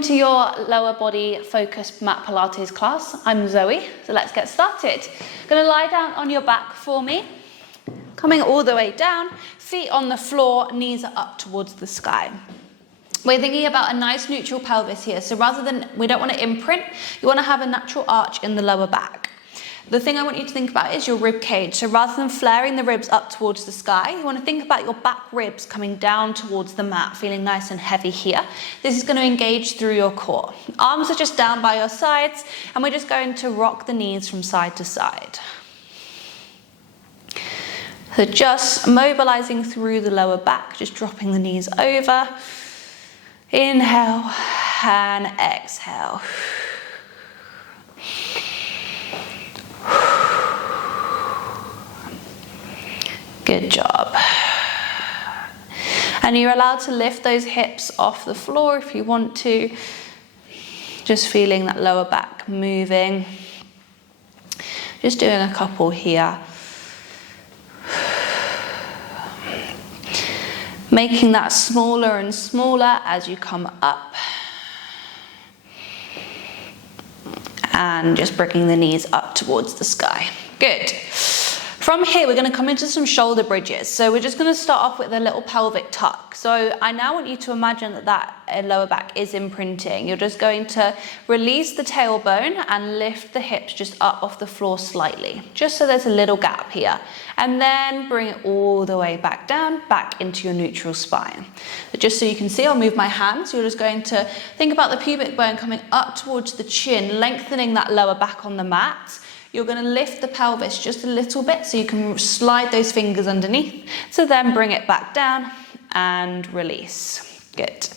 welcome to your lower body focused mat Pilates class. I'm Zoe, so let's get started. Gonna lie down on your back for me, coming all the way down, feet on the floor, knees are up towards the sky. We're thinking about a nice neutral pelvis here, so rather than, we don't want to imprint, you want to have a natural arch in the lower back. The thing I want you to think about is your rib cage. So rather than flaring the ribs up towards the sky, you want to think about your back ribs coming down towards the mat, feeling nice and heavy here. This is going to engage through your core. Arms are just down by your sides, and we're just going to rock the knees from side to side. So just mobilizing through the lower back, just dropping the knees over. Inhale and exhale. Good job. And you're allowed to lift those hips off the floor if you want to. Just feeling that lower back moving. Just doing a couple here. Making that smaller and smaller as you come up. And just bringing the knees up towards the sky. Good. From here, we're going to come into some shoulder bridges. So we're just going to start off with a little pelvic tuck. So I now want you to imagine that lower back is imprinting. You're just going to release the tailbone and lift the hips just up off the floor slightly, just so there's a little gap here. And then bring it all the way back down, back into your neutral spine. But just so you can see, I'll move my hands. You're just going to think about the pubic bone coming up towards the chin, lengthening that lower back on the mat. You're going to lift the pelvis just a little bit so you can slide those fingers underneath. So then bring it back down and release. Good.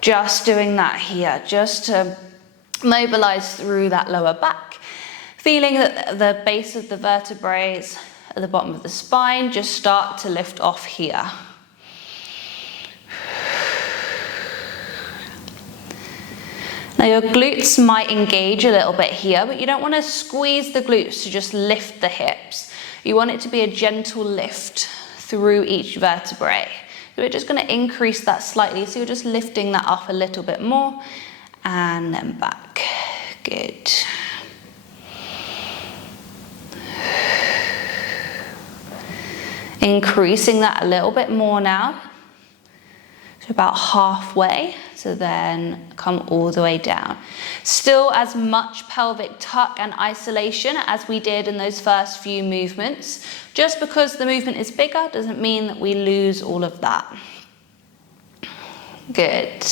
Just doing that here, just to mobilize through that lower back. Feeling that the base of the vertebrae at the bottom of the spine just start to lift off here. Now your glutes might engage a little bit here, but you don't want to squeeze the glutes to just lift the hips. You want it to be a gentle lift through each vertebrae. So we're just going to increase that slightly, so you're just lifting that up a little bit more, and then back. Good. Increasing that a little bit more now. So about halfway, so then come all the way down. Still as much pelvic tuck and isolation as we did in those first few movements. Just because the movement is bigger doesn't mean that we lose all of that. Good.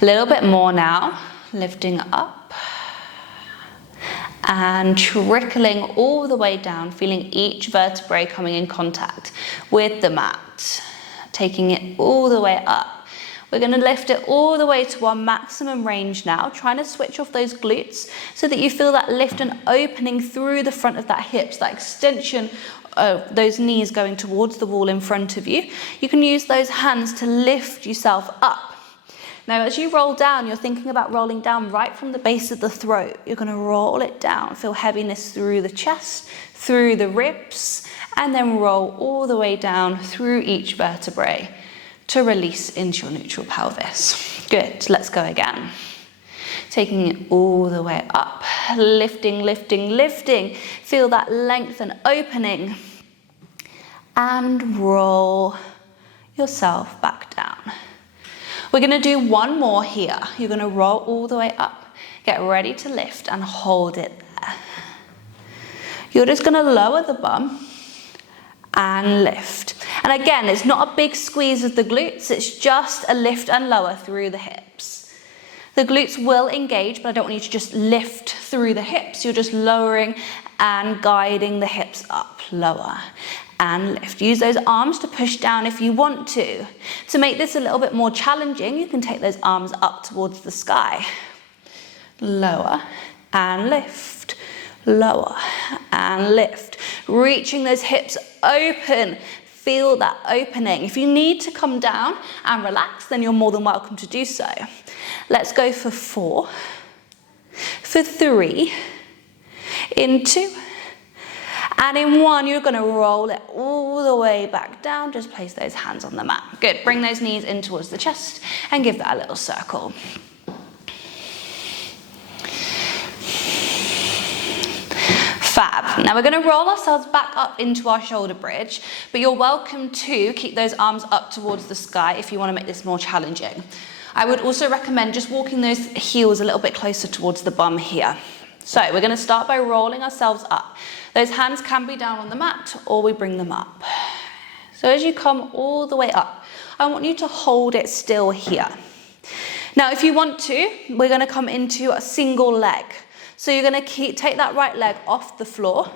A little bit more now, lifting up. And trickling all the way down, feeling each vertebrae coming in contact with the mat. Taking it all the way up. We're going to lift it all the way to our maximum range now, trying to switch off those glutes so that you feel that lift and opening through the front of that hips, that extension of those knees going towards the wall in front of you. You can use those hands to lift yourself up. Now, as you roll down, you're thinking about rolling down right from the base of the throat. You're going to roll it down, feel heaviness through the chest, through the ribs, and then roll all the way down through each vertebrae to release into your neutral pelvis. Good, let's go again. Taking it all the way up, lifting, lifting, lifting. Feel that length and opening. And roll yourself back down. We're going to do one more here. You're going to roll all the way up. Get ready to lift and hold it there. You're just going to lower the bum and lift. And again, it's not a big squeeze of the glutes, it's just a lift and lower through the hips. The glutes will engage, but I don't want you to just lift through the hips. You're just lowering and guiding the hips up, lower and lift. Use those arms to push down if you want to. To make this a little bit more challenging, you can take those arms up towards the sky. Lower and lift. Lower and lift. Reaching those hips open. Feel that opening. If you need to come down and relax, then you're more than welcome to do so. Let's go for 4, for 3, in 2, and in 1, you're going to roll it all the way back down. Just place those hands on the mat. Good. Bring those knees in towards the chest and give that a little circle. Now we're going to roll ourselves back up into our shoulder bridge, but you're welcome to keep those arms up towards the sky if you want to make this more challenging. I would also recommend just walking those heels a little bit closer towards the bum here. So we're going to start by rolling ourselves up. Those hands can be down on the mat or we bring them up. So as you come all the way up, I want you to hold it still here. Now if you want to, we're going to come into a single leg. So you're going to take that right leg off the floor,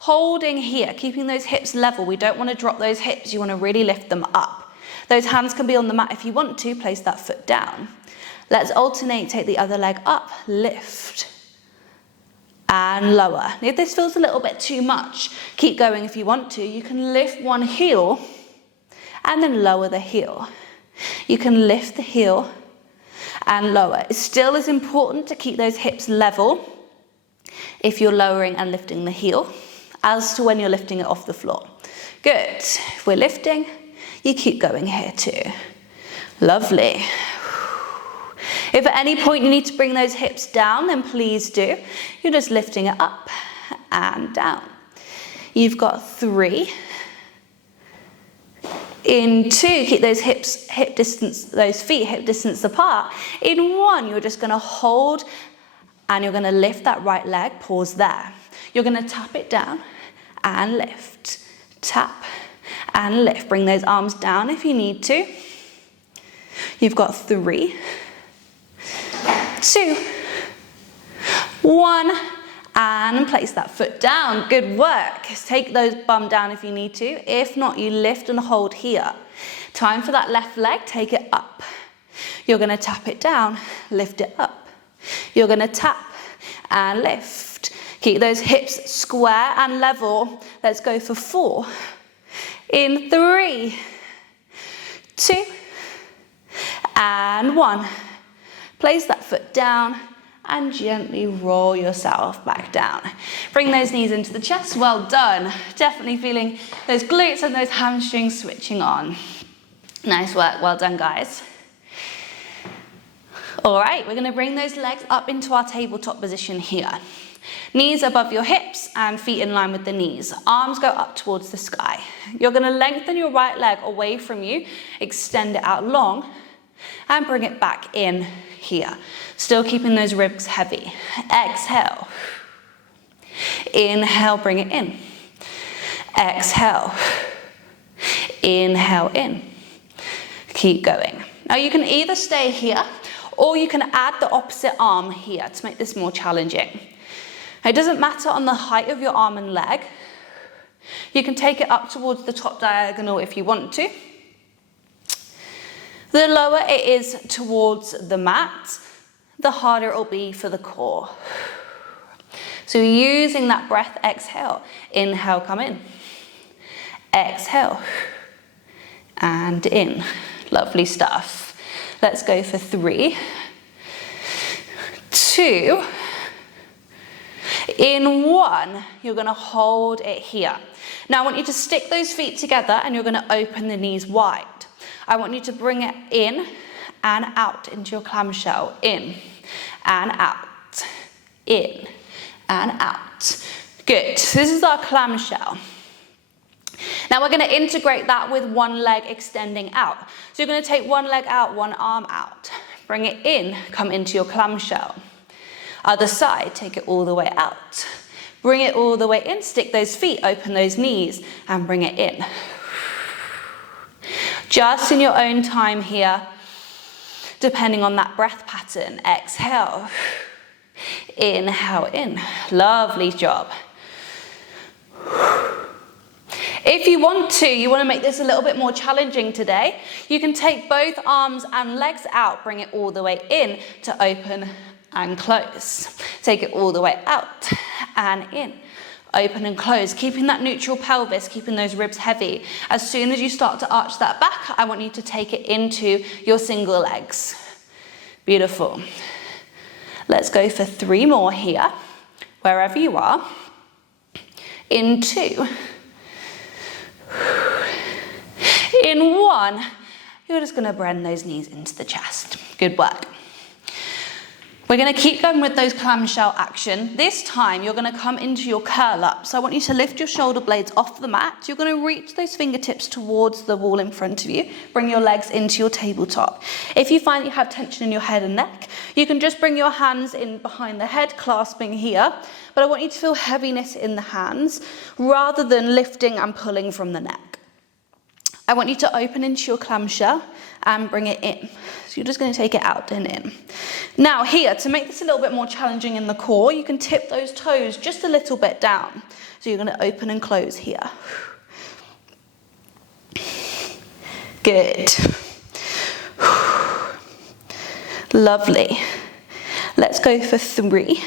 holding here, keeping those hips level. We don't want to drop those hips, you want to really lift them up. Those hands can be on the mat if you want to, place that foot down. Let's alternate, take the other leg up, lift, and lower. If this feels a little bit too much, keep going if you want to. You can lift one heel and then lower the heel. You can lift the heel and lower. It still is important to keep those hips level if you're lowering and lifting the heel, as to when you're lifting it off the floor. Good. If we're lifting, you keep going here too. Lovely. If at any point you need to bring those hips down, then please do. You're just lifting it up and down. You've got 3. In 2, keep those hips hip distance, those feet hip distance apart. In 1, you're just going to hold and you're going to lift that right leg, pause there. You're going to tap it down and lift, tap and lift. Bring those arms down if you need to. You've got 3, 2, 1, and place that foot down. Good work. Take those bum down if you need to. If not, you lift and hold here. Time for that left leg, take it up. You're going to tap it down, lift it up. You're going to tap and lift. Keep those hips square and level. Let's go for 4. In 3, 2, and 1. Place that foot down and gently roll yourself back down. Bring those knees into the chest. Well done. Definitely feeling those glutes and those hamstrings switching on. Nice work. Well done, guys. All right, we're going to bring those legs up into our tabletop position here. Knees above your hips and feet in line with the knees. Arms go up towards the sky. You're going to lengthen your right leg away from you, extend it out long, and bring it back in here. Still keeping those ribs heavy. Exhale. Inhale, bring it in. Exhale. Inhale in. Keep going. Now you can either stay here or you can add the opposite arm here to make this more challenging. It doesn't matter on the height of your arm and leg. You can take it up towards the top diagonal if you want to. The lower it is towards the mat, the harder it will be for the core. So using that breath, exhale. Inhale, come in. Exhale. And in. Lovely stuff. Let's go for 3, 2, in 1, you're going to hold it here. Now I want you to stick those feet together and you're going to open the knees wide. I want you to bring it in and out into your clamshell. In and out. In and out. Good. So this is our clamshell. Now we're going to integrate that with one leg extending out. So you're going to take one leg out, one arm out. Bring it in, come into your clamshell. Other side, take it all the way out. Bring it all the way in, stick those feet, open those knees, and bring it in. Just in your own time here, depending on that breath pattern. Exhale. Inhale in. Lovely job. If you want to make this a little bit more challenging today, you can take both arms and legs out, bring it all the way in to open and close. Take it all the way out and in, open and close, keeping that neutral pelvis, keeping those ribs heavy. As soon as you start to arch that back, I want you to take it into your single legs. Beautiful. Let's go for 3 more here, wherever you are. In 2. In 1, you're just going to bend those knees into the chest. Good work. We're going to keep going with those clamshell action. This time you're going to come into your curl up. So I want you to lift your shoulder blades off the mat. You're going to reach those fingertips towards the wall in front of you. Bring your legs into your tabletop. If you find you have tension in your head and neck, you can just bring your hands in behind the head, clasping here. But I want you to feel heaviness in the hands rather than lifting and pulling from the neck. I want you to open into your clamshell and bring it in. So you're just going to take it out and in. Now here, to make this a little bit more challenging in the core, you can tip those toes just a little bit down. So you're going to open and close here. Good. Lovely. Let's go for 3,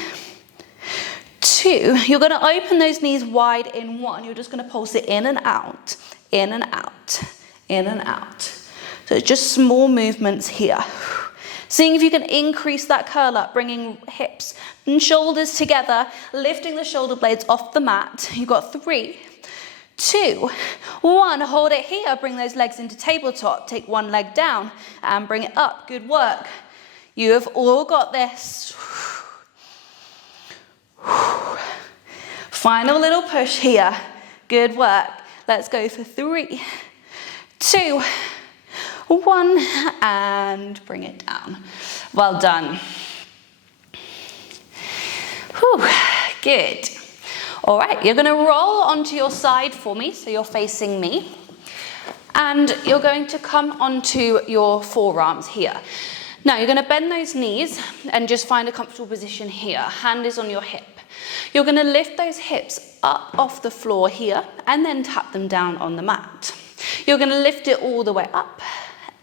2. You're going to open those knees wide in 1. You're just going to pulse it in and out, in and out, in and out. So it's just small movements here. Seeing if you can increase that curl up, bringing hips and shoulders together, lifting the shoulder blades off the mat. You've got 3, 2, 1. Hold it here. Bring those legs into tabletop. Take one leg down and bring it up. Good work. You have all got this. Final little push here. Good work. Let's go for 3, 2, 1, and bring it down. Well done. Whew, good. All right, you're going to roll onto your side for me, so you're facing me. And you're going to come onto your forearms here. Now, you're going to bend those knees and just find a comfortable position here. Hand is on your hip. You're going to lift those hips up off the floor here and then tap them down on the mat. You're going to lift it all the way up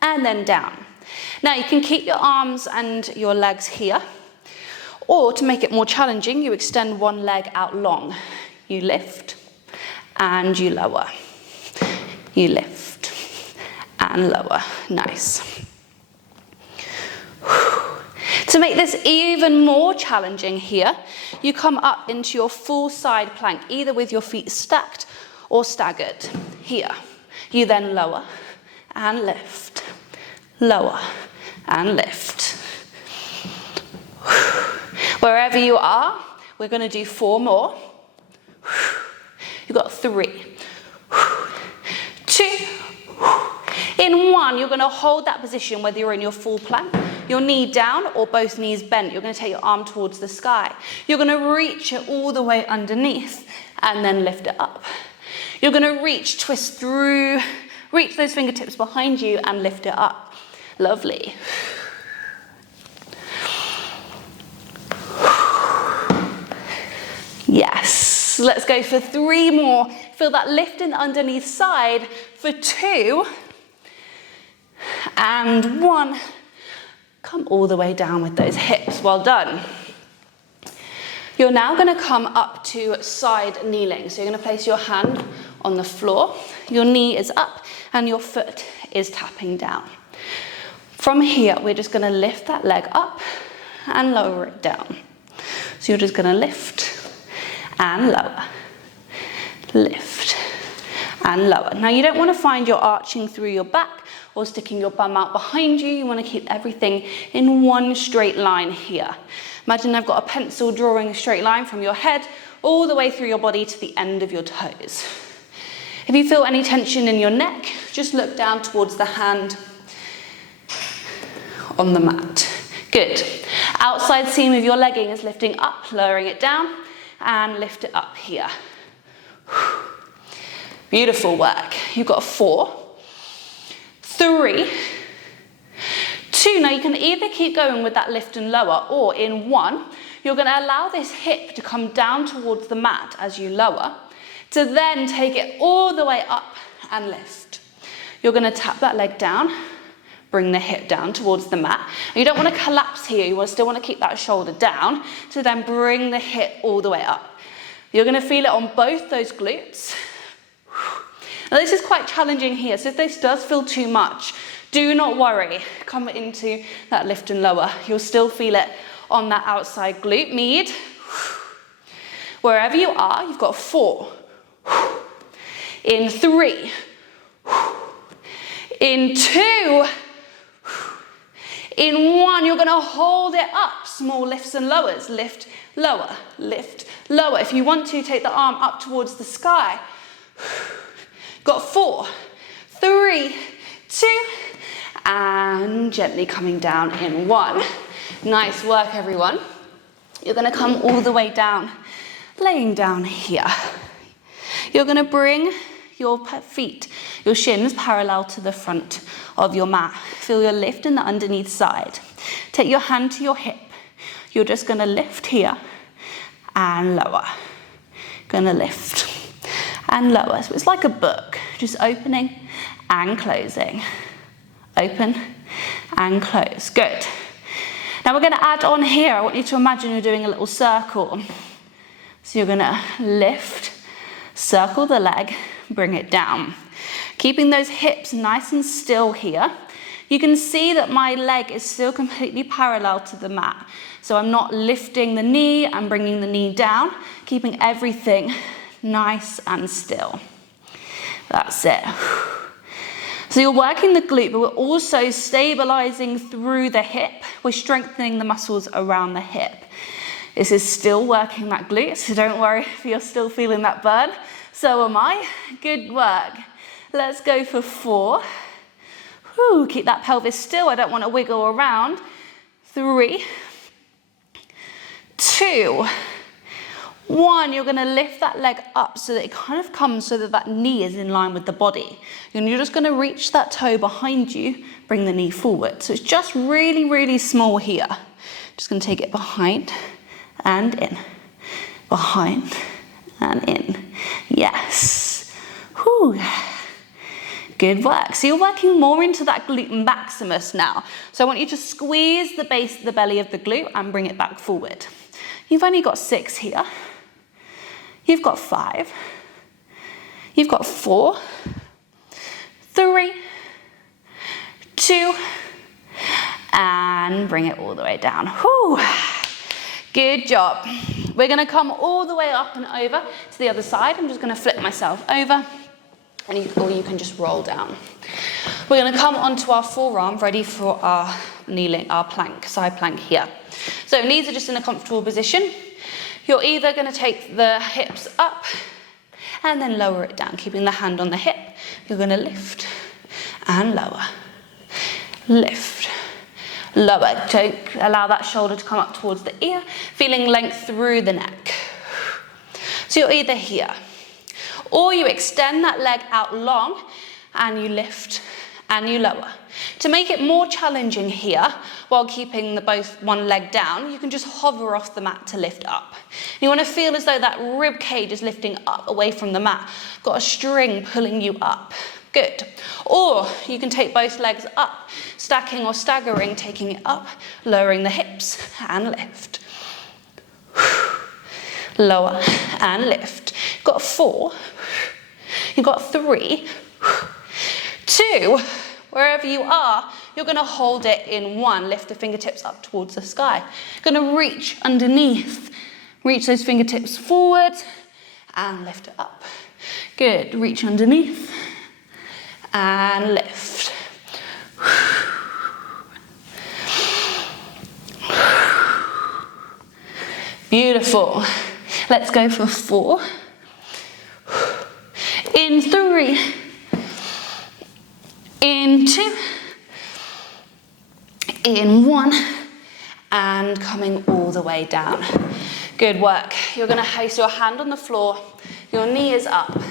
and then down. Now you can keep your arms and your legs here, or to make it more challenging, you extend one leg out long. You lift and you lower. You lift and lower. Nice. To make this even more challenging here, you come up into your full side plank, either with your feet stacked or staggered. Here. You then lower and lift, lower and lift. Wherever you are, we're going to do 4 more. You've got 3, 2, in 1, you're going to hold that position whether you're in your full plank, your knee down or both knees bent. You're going to take your arm towards the sky. You're going to reach it all the way underneath and then lift it up. You're going to reach, twist through, reach those fingertips behind you and lift it up. Lovely. Yes. Let's go for 3 more. Feel that lift in the underneath side for 2 and 1. Come all the way down with those hips. Well done. You're now going to come up to side kneeling. So you're going to place your hand on the floor. Your knee is up and your foot is tapping down. From here, we're just going to lift that leg up and lower it down. So you're just going to lift and lower, lift and lower. Now you don't want to find you're arching through your back or sticking your bum out behind you. You want to keep everything in one straight line here. Imagine I've got a pencil drawing a straight line from your head all the way through your body to the end of your toes. If you feel any tension in your neck, just look down towards the hand on the mat. Good. Outside seam of your legging is lifting up, lowering it down, and lift it up here. Beautiful work. You've got 4, 3, 2. Now you can either keep going with that lift and lower, or in 1, you're going to allow this hip to come down towards the mat as you lower, to then take it all the way up and lift. You're going to tap that leg down, bring the hip down towards the mat. And you don't want to collapse here, you still want to keep that shoulder down, to then bring the hip all the way up. You're going to feel it on both those glutes. Now this is quite challenging here, so if this does feel too much, do not worry. Come into that lift and lower. You'll still feel it on that outside glute med. Wherever you are, you've got 4. In 3. In 2. In 1, you're going to hold it up. small lifts and lowers. Lift, lower, lift, lower. If you want to, take the arm up towards the sky. Got 4, 3, 2, and gently coming down in 1. Nice work, everyone. You're gonna come all the way down, laying down here. You're gonna bring your feet, your shins parallel to the front of your mat. Feel your lift in the underneath side. Take your hand to your hip. You're just gonna lift here and lower. Gonna lift and lower. So it's like a book, just opening and closing. Open and close. Good. Now we're gonna add on here. I want you to imagine you're doing a little circle. So you're gonna lift, circle the leg, bring it down. Keeping those hips nice and still here. You can see that my leg is still completely parallel to the mat. So I'm not lifting the knee, I'm bringing the knee down, keeping everything nice and still. That's it. So you're working the glute, but we're also stabilizing through the hip. We're strengthening the muscles around the hip. This is still working that glute, so don't worry if you're still feeling that burn. So am I. Good work. Let's go for 4. Whew, keep that pelvis still. I don't want to wiggle around. 3, 2, 1. You're going to lift that leg up so that it kind of comes so that that knee is in line with the body. And you're just going to reach that toe behind you, bring the knee forward. So it's just really, really small here. Just going to take it behind and in, behind and in. Yes. Whew. Good work. So you're working more into that glute maximus now. So I want you to squeeze the base of the belly of the glute and bring it back forward. You've only got 6 here. You've got 5. You've got 4, 3, 2, and bring it all the way down. Whew. Good job. We're going to come all the way up and over to the other side. I'm just going to flip myself over. Or you can just roll down. We're going to come onto our forearm, ready for our kneeling, our plank, side plank here. So knees are just in a comfortable position. You're either going to take the hips up and then lower it down, keeping the hand on the hip. You're going to lift and lower. Lift, lower. Don't allow that shoulder to come up towards the ear, feeling length through the neck. So you're either here, or you extend that leg out long and you lift and you lower. To make it more challenging here, while keeping both one leg down, you can just hover off the mat to lift up. You want to feel as though that rib cage is lifting up away from the mat. Got a string pulling you up. Good. Or you can take both legs up, stacking or staggering, taking it up, lowering the hips and lift. Lower and lift. You've got 4. You've got 3, 2, wherever you are, you're going to hold it in 1. Lift the fingertips up towards the sky. You're going to reach underneath. Reach those fingertips forward and lift it up. Good. Reach underneath and lift. Beautiful. Let's go for 4. In 3. In 2. In 1. And coming all the way down. Good work. You're going to place your hand on the floor. Your knee is up.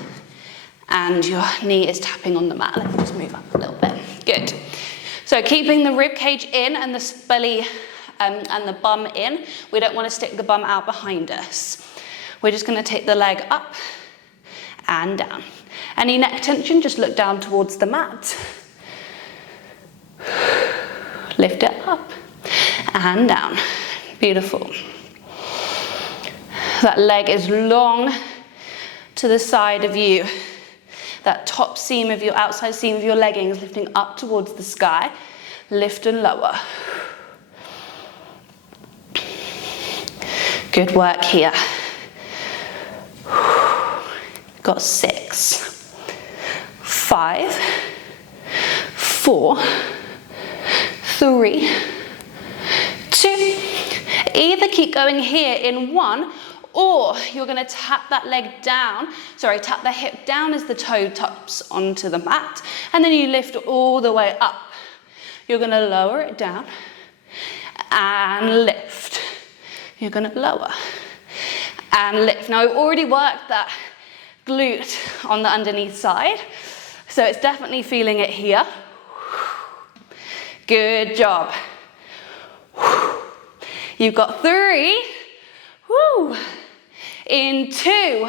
And your knee is tapping on the mat. Let me just move up a little bit. Good. So keeping the rib cage in and the belly and the bum in. We don't want to stick the bum out behind us. We're just going to take the leg up and down. Any neck tension, just look down towards the mat. Lift it up and down. Beautiful. That leg is long to the side of you. That top seam of your outside seam of your leggings lifting up towards the sky. Lift and lower. Good work here. Got 6, 5, 4, 3, 2, either keep going here in one, or you're gonna tap that leg down, tap the hip down as the toe taps onto the mat, and then you lift all the way up. You're gonna lower it down and lift. You're gonna lower and lift. Now we've already worked that glute on the underneath side, so it's definitely feeling it here. Good job. You've got 3. Woo. In 2.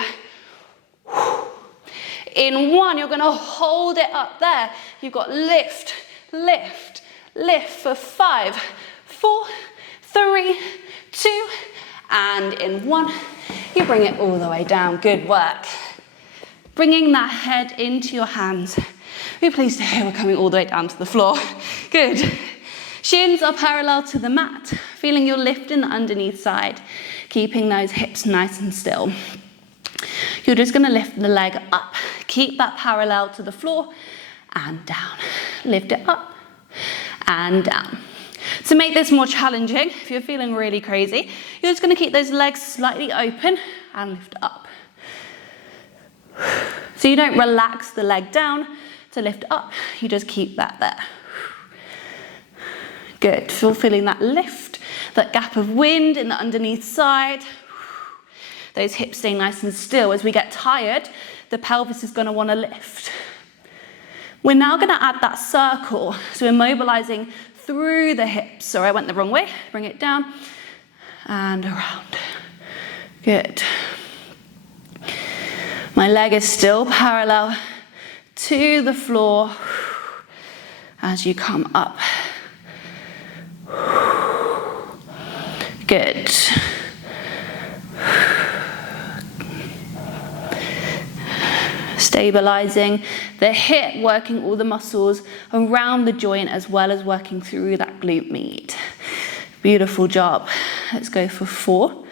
In 1, you're gonna hold it up there. You've got lift, lift, lift for 5, 4, 3, 2, and in 1, you bring it all the way down. Good work. Bringing that head into your hands. Be pleased to hear we're coming all the way down to the floor. Good. Shins are parallel to the mat, feeling your lift in the underneath side, keeping those hips nice and still. You're just gonna lift the leg up. Keep that parallel to the floor and down. Lift it up and down. To make this more challenging, if you're feeling really crazy, you're just gonna keep those legs slightly open and lift up. So you don't relax the leg down to lift up, you just keep that there. Good, feel feeling that lift, that gap of wind in the underneath side. Those hips stay nice and still. As we get tired, the pelvis is gonna wanna lift. We're now gonna add that circle. So we're mobilizing through the hips. Sorry, I went the wrong way. Bring it down and around. Good. My leg is still parallel to the floor as you come up. Good. Stabilizing the hip, working all the muscles around the joint as well as working through that glute med. Beautiful job. Let's go for 4.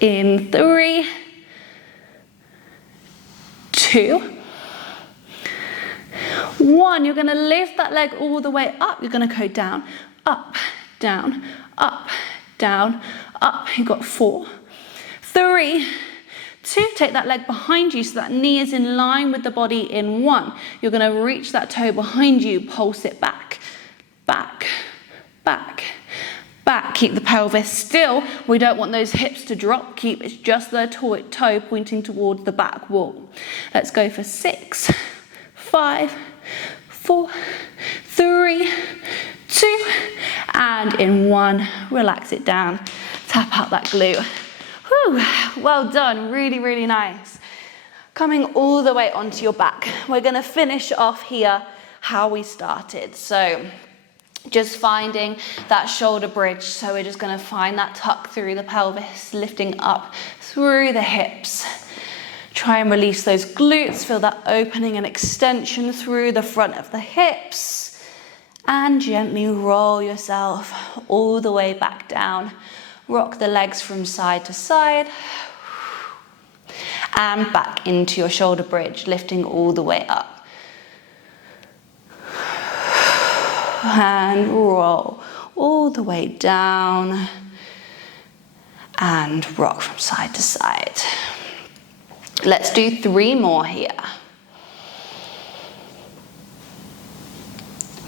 In 3, 2, 1. You're gonna lift that leg all the way up. You're gonna go down, up, down, up, down, up. You've got 4, 3, 2, take that leg behind you so that knee is in line with the body in 1. You're gonna reach that toe behind you, pulse it back, back, back, back. Keep the pelvis still. We don't want those hips to drop. Keep it just the toe pointing towards the back wall. Let's go for 6, 5, 4, 3, 2, and in 1, relax it down. Tap out that glute. Whew, well done, really, really nice. Coming all the way onto your back. We're gonna finish off here how we started. So just finding that shoulder bridge. So we're just gonna find that tuck through the pelvis, lifting up through the hips. Try and release those glutes, feel that opening and extension through the front of the hips. And gently roll yourself all the way back down. Rock the legs from side to side. And back into your shoulder bridge, lifting all the way up. And roll all the way down. And rock from side to side. Let's do 3 more here.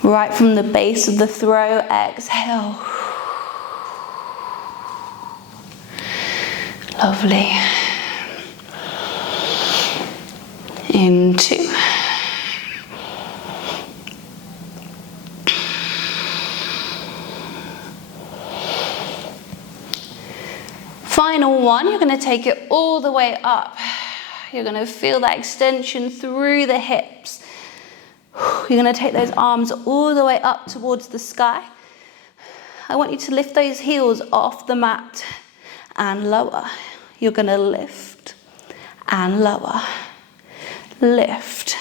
Right from the base of the throw, exhale. Lovely. In 2. Final 1, you're going to take it all the way up. You're going to feel that extension through the hips. You're going to take those arms all the way up towards the sky. I want you to lift those heels off the mat and lower. You're going to lift and lower. Lift,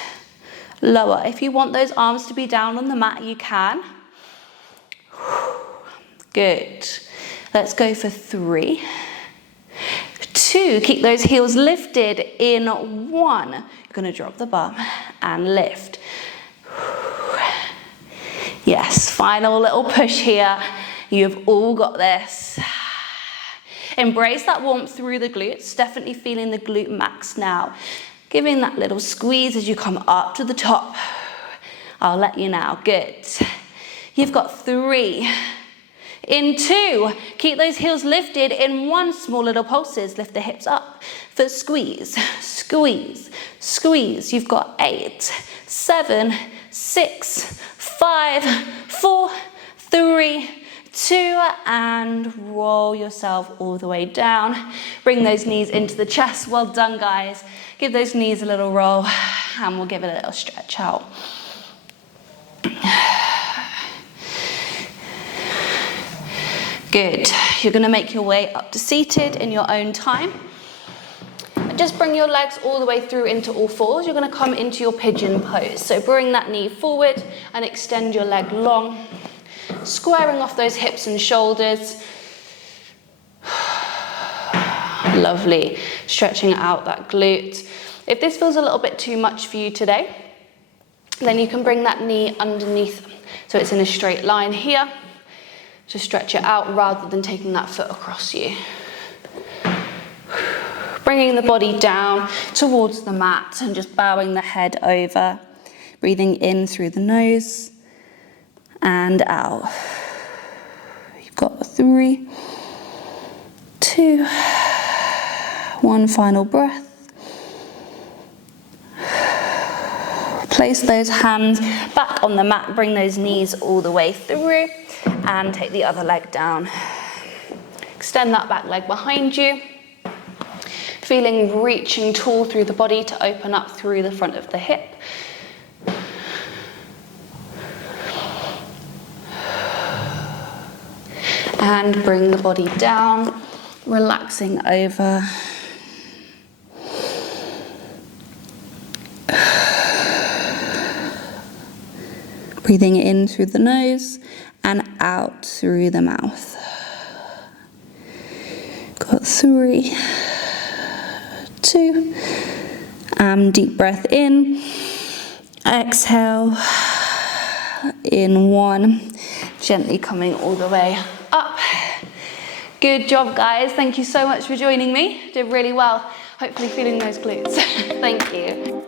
lower. If you want those arms to be down on the mat, you can. Good. Let's go for 3, 2. Keep those heels lifted in 1. You're going to drop the bum and lift. Yes, final little push here. You've all got this. Embrace that warmth through the glutes. Definitely feeling the glute max now. Giving that little squeeze as you come up to the top. I'll let you now. Good. You've got 3. In 2, keep those heels lifted. In 1, small little pulses. Lift the hips up for squeeze, squeeze, squeeze. You've got 8, 7, 6, 5, 4, 3, 2, and roll yourself all the way down. Bring those knees into the chest. Well done, guys. Give those knees a little roll, and we'll give it a little stretch out. Good. You're going to make your way up to seated in your own time. And just bring your legs all the way through into all fours. You're going to come into your pigeon pose. So bring that knee forward and extend your leg long, squaring off those hips and shoulders. Lovely. Stretching out that glute. If this feels a little bit too much for you today, then you can bring that knee underneath so it's in a straight line here. To stretch it out rather than taking that foot across you. Bringing the body down towards the mat and just bowing the head over. Breathing in through the nose and out. You've got 3, 2, 1 final breath. Place those hands back on the mat, bring those knees all the way through. And take the other leg down. Extend that back leg behind you. Feeling reaching tall through the body to open up through the front of the hip. And bring the body down, relaxing over. Breathing in through the nose and out through the mouth. Got 3, 2, and deep breath in. Exhale in 1, gently coming all the way up. Good job, guys. Thank you so much for joining me. Did really well. Hopefully feeling those glutes. Thank you.